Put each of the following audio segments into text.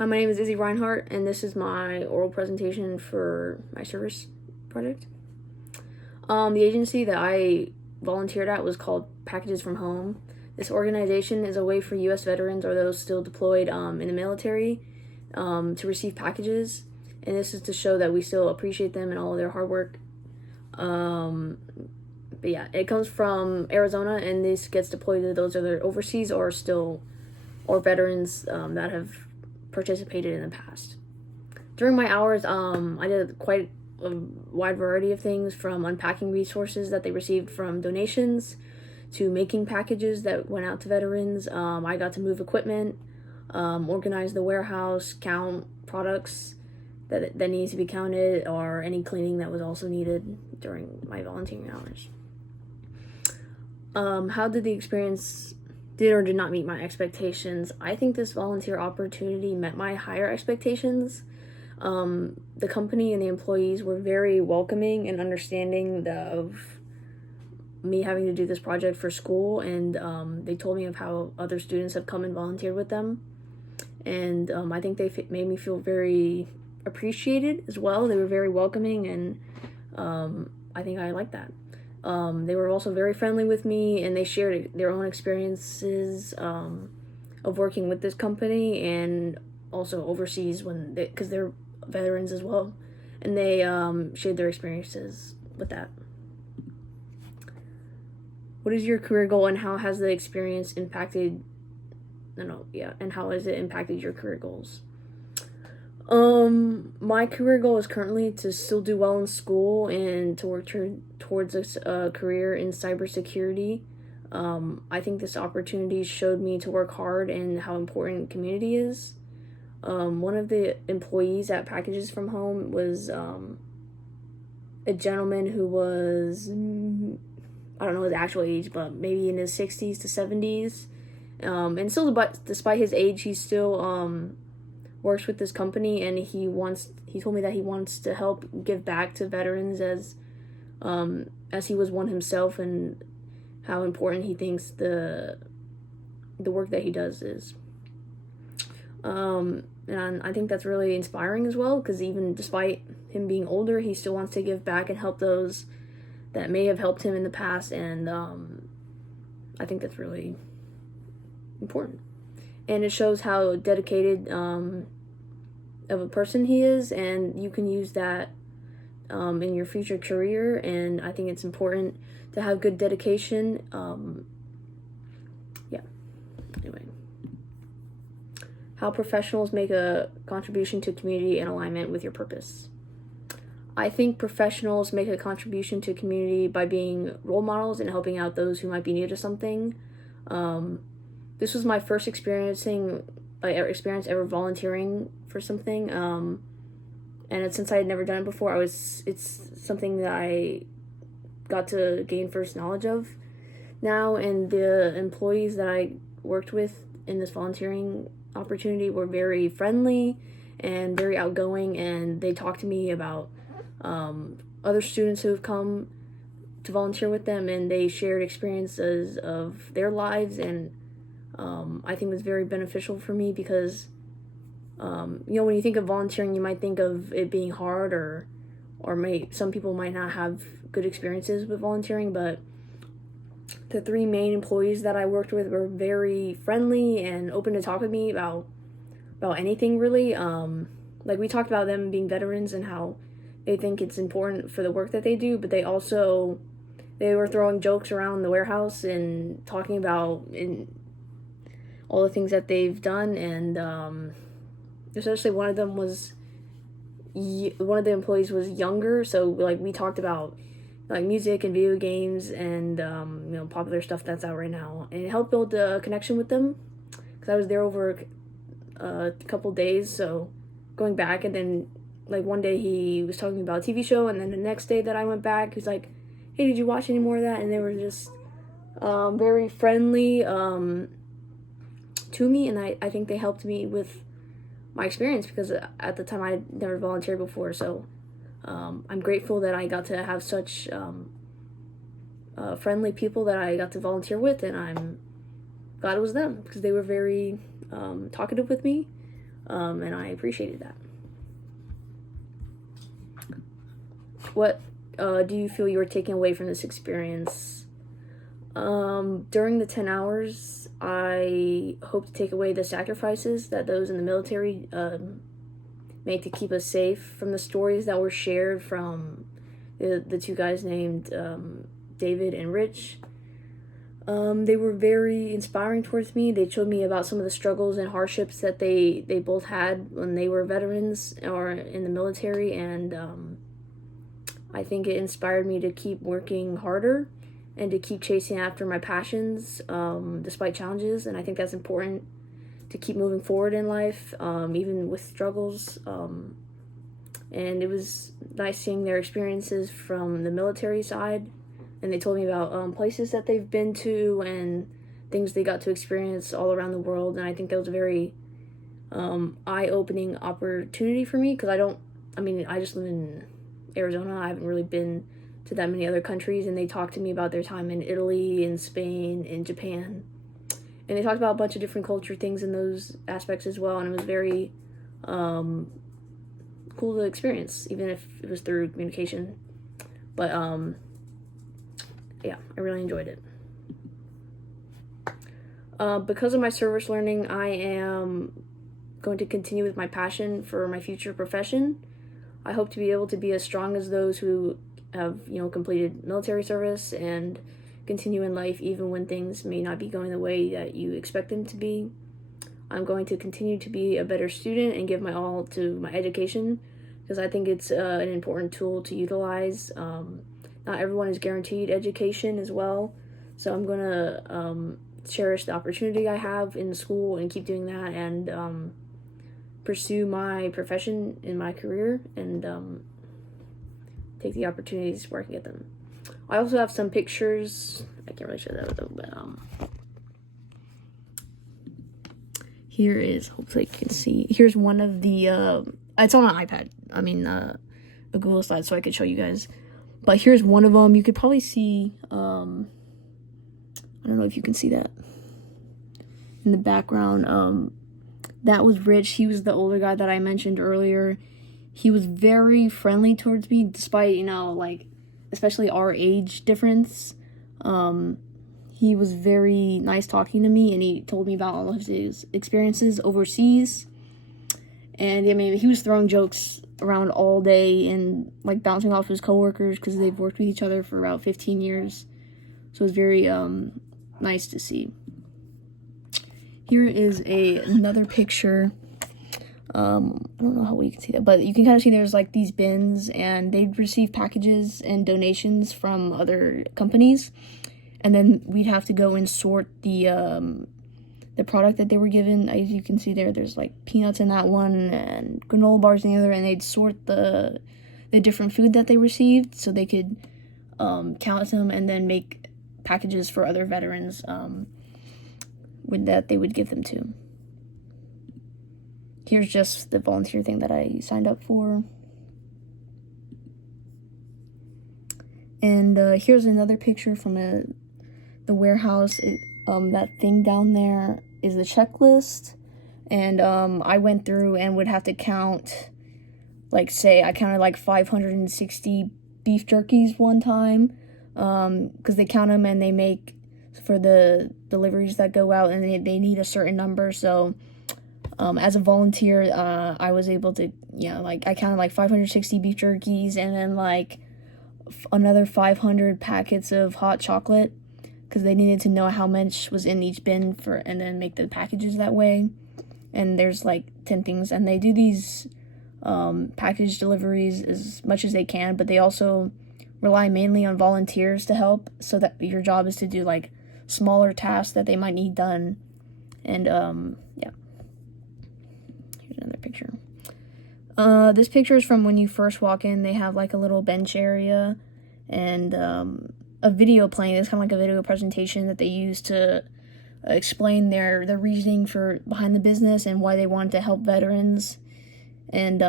Hi, my name is Izzy Reinhardt, and this is my oral presentation for my service project. The agency that I volunteered at was called Packages from Home. This organization is a way for U.S. veterans or those still deployed in the military to receive packages, and this is to show that we still appreciate them and all of their hard work. But yeah, it comes from Arizona, and this gets deployed to those other overseas or veterans that have participated in the past. During my hours, I did quite a wide variety of things, from unpacking resources that they received from donations to making packages that went out to veterans. I got to move equipment, organize the warehouse, count products that needs to be counted, or any cleaning that was also needed during my volunteering hours. How did the experience did or did not meet my expectations? I think this volunteer opportunity met my higher expectations. The company and the employees were very welcoming and understanding of me having to do this project for school, and they told me of how other students have come and volunteered with them, and I think they made me feel very appreciated as well. They were very welcoming, and I think I liked that. They were also very friendly with me, and they shared their own experiences of working with this company and also overseas because they're veterans as well, and they shared their experiences with that. What is your career goal, and how has the experience impacted? And how has it impacted your career goals? My career goal is currently to still do well in school and to work towards a career in cybersecurity. I think this opportunity showed me to work hard and how important community is. One of the employees at Packages from Home was a gentleman who was, I don't know his actual age, but maybe in his 60s to 70s. And still, despite his age, he still works with this company, and he told me that he wants to help give back to veterans as he was one himself, and how important he thinks the work that he does is. And I think that's really inspiring as well, because even despite him being older, he still wants to give back and help those that may have helped him in the past, and I think that's really important. And it shows how dedicated of a person he is, and you can use that in your future career, and I think it's important to have good dedication. Anyway. How professionals make a contribution to community in alignment with your purpose. I think professionals make a contribution to community by being role models and helping out those who might be new to something. This was my first experience ever volunteering for something, and since I had never done it before, it's something that I got to gain first knowledge of now. And the employees that I worked with in this volunteering opportunity were very friendly and very outgoing, and they talked to me about other students who have come to volunteer with them, and they shared experiences of their lives, and I think it was very beneficial for me because when you think of volunteering, you might think of it being hard, or some people might not have good experiences with volunteering, but the three main employees that I worked with were very friendly and open to talk with me about anything, really. Like, we talked about them being veterans and how they think it's important for the work that they do, but they were throwing jokes around the warehouse and talking about all the things that they've done, and especially one of the employees was younger, so we talked about music and video games and popular stuff that's out right now, and it helped build a connection with them because I was there over a couple days. So going back, and then one day he was talking about a TV show, and then the next day that I went back, he's like, "Hey, did you watch any more of that?" And they were just very friendly to me, and I think they helped me with my experience because at the time I had never volunteered before. So I'm grateful that I got to have such friendly people that I got to volunteer with, and I'm glad it was them because they were very talkative with me. and I appreciated that. What do you feel you were taking away from this experience? During the 10 hours, I hope to take away the sacrifices that those in the military made to keep us safe, from the stories that were shared from the two guys named David and Rich. They were very inspiring towards me. They showed me about some of the struggles and hardships that they both had when they were veterans or in the military, and I think it inspired me to keep working harder and to keep chasing after my passions despite challenges. And I think that's important, to keep moving forward in life, even with struggles. And it was nice seeing their experiences from the military side. And they told me about places that they've been to and things they got to experience all around the world. And I think that was a very eye-opening opportunity for me, because I just live in Arizona. I haven't really been to that many other countries, and they talked to me about their time in Italy, in Spain, in Japan. And they talked about a bunch of different culture things in those aspects as well, and it was very cool to experience, even if it was through communication. But yeah, I really enjoyed it. Because of my service learning, I am going to continue with my passion for my future profession. I hope to be able to be as strong as those who have, completed military service, and continue in life even when things may not be going the way that you expect them to be. I'm going to continue to be a better student and give my all to my education, because I think it's an important tool to utilize. Not everyone is guaranteed education as well, so I'm going to cherish the opportunity I have in school and keep doing that, and pursue my profession in my career, and take the opportunities where I can get them. I also have some pictures. I can't really show that though, but here is, hopefully you can see. Here's one of the it's on an iPad. A Google slide, so I could show you guys. But here's one of them. You could probably see. I don't know if you can see that in the background. That was Rich. He was the older guy that I mentioned earlier. He was very friendly towards me, despite, especially our age difference. He was very nice talking to me, and he told me about all of his experiences overseas. And, he was throwing jokes around all day and, bouncing off his coworkers, because they've worked with each other for about 15 years. So it was very nice to see. Here is another picture. I don't know how well you can see that, but you can kind of see there's these bins, and they'd receive packages and donations from other companies, and then we'd have to go and sort the product that they were given. As you can see there's peanuts in that one and granola bars in the other, and they'd sort the different food that they received so they could count them and then make packages for other veterans that they would give them to. Here's just the volunteer thing that I signed up for. And here's another picture from the warehouse. That thing down there is the checklist. And I went through and would have to count, I counted 560 beef jerkies one time. Because they count them and they make for the deliveries that go out, and they need a certain number. So as a volunteer, I was able to, I counted 560 beef jerkies, and then another 500 packets of hot chocolate, because they needed to know how much was in each bin and then make the packages that way. And there's 10 things, and they do these package deliveries as much as they can, but they also rely mainly on volunteers to help, so that your job is to do smaller tasks that they might need done. And yeah, here's another picture. This picture is from when you first walk in. They have a little bench area and a video playing. It's kind of a video presentation that they use to explain their reasoning behind the business and why they wanted to help veterans. And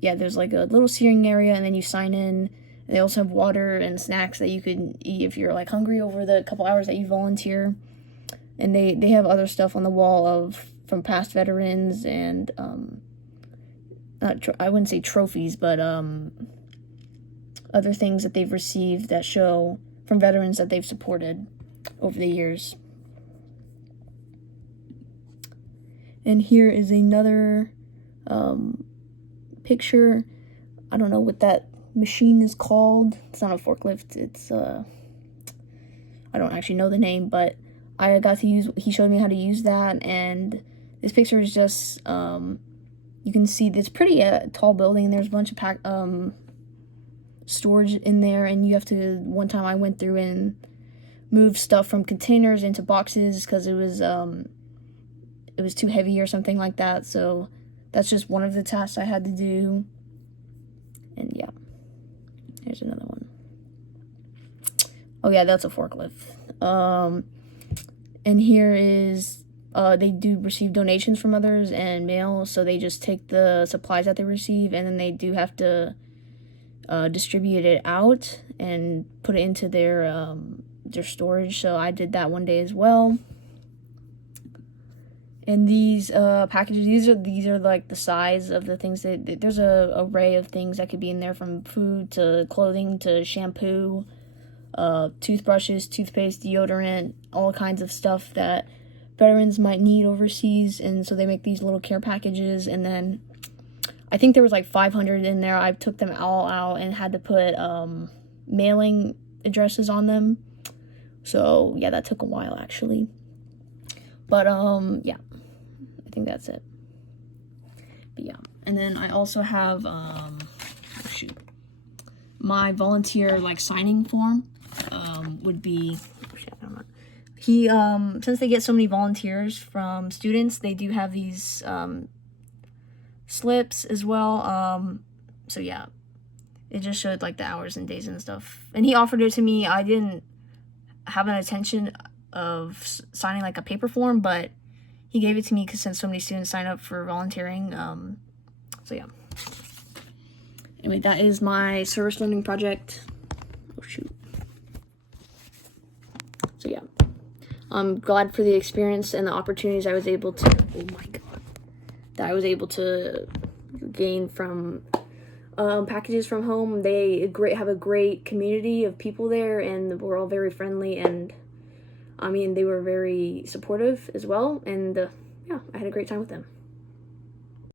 yeah, there's a little seating area, and then you sign in. They also have water and snacks that you could eat if you're hungry over the couple hours that you volunteer. And they have other stuff on the wall of from past veterans and I wouldn't say trophies, but other things that they've received that show from veterans that they've supported over the years. And here is another picture. I don't know what that machine is called. It's not a forklift. It's I don't actually know the name, but I got to use. He showed me how to use that, and this picture is just you can see this pretty tall building. There's a bunch of storage in there, and you have to. One time I went through and moved stuff from containers into boxes because it was too heavy or something like that. So that's just one of the tasks I had to do. And yeah, here's another one. Oh yeah, that's a forklift. And here is they do receive donations from others and mail, so they just take the supplies that they receive, and then they do have to distribute it out and put it into their storage. So I did that one day as well. And these packages, these are like the size of the things that there's a array of things that could be in there, from food to clothing to shampoo, toothbrushes, toothpaste, deodorant, all kinds of stuff that veterans might need overseas. And so they make these little care packages, and then I think there was like 500 in there. I took them all out and had to put mailing addresses on them. So yeah, that took a while actually. But yeah, I think that's it. But yeah, and then I also have my volunteer like signing form would be since they get so many volunteers from students, they do have these slips as well. So yeah, it just showed like the hours and days and stuff, and he offered it to me. I didn't have an intention of signing like a paper form, but he gave it to me because since so many students sign up for volunteering. So yeah, anyway, that is my service learning project. Oh shoot. So yeah, I'm glad for the experience and the opportunities I was able to gain from packages from home. They have a great community of people there, and we're all very friendly, and I mean, they were very supportive as well, and yeah, I had a great time with them.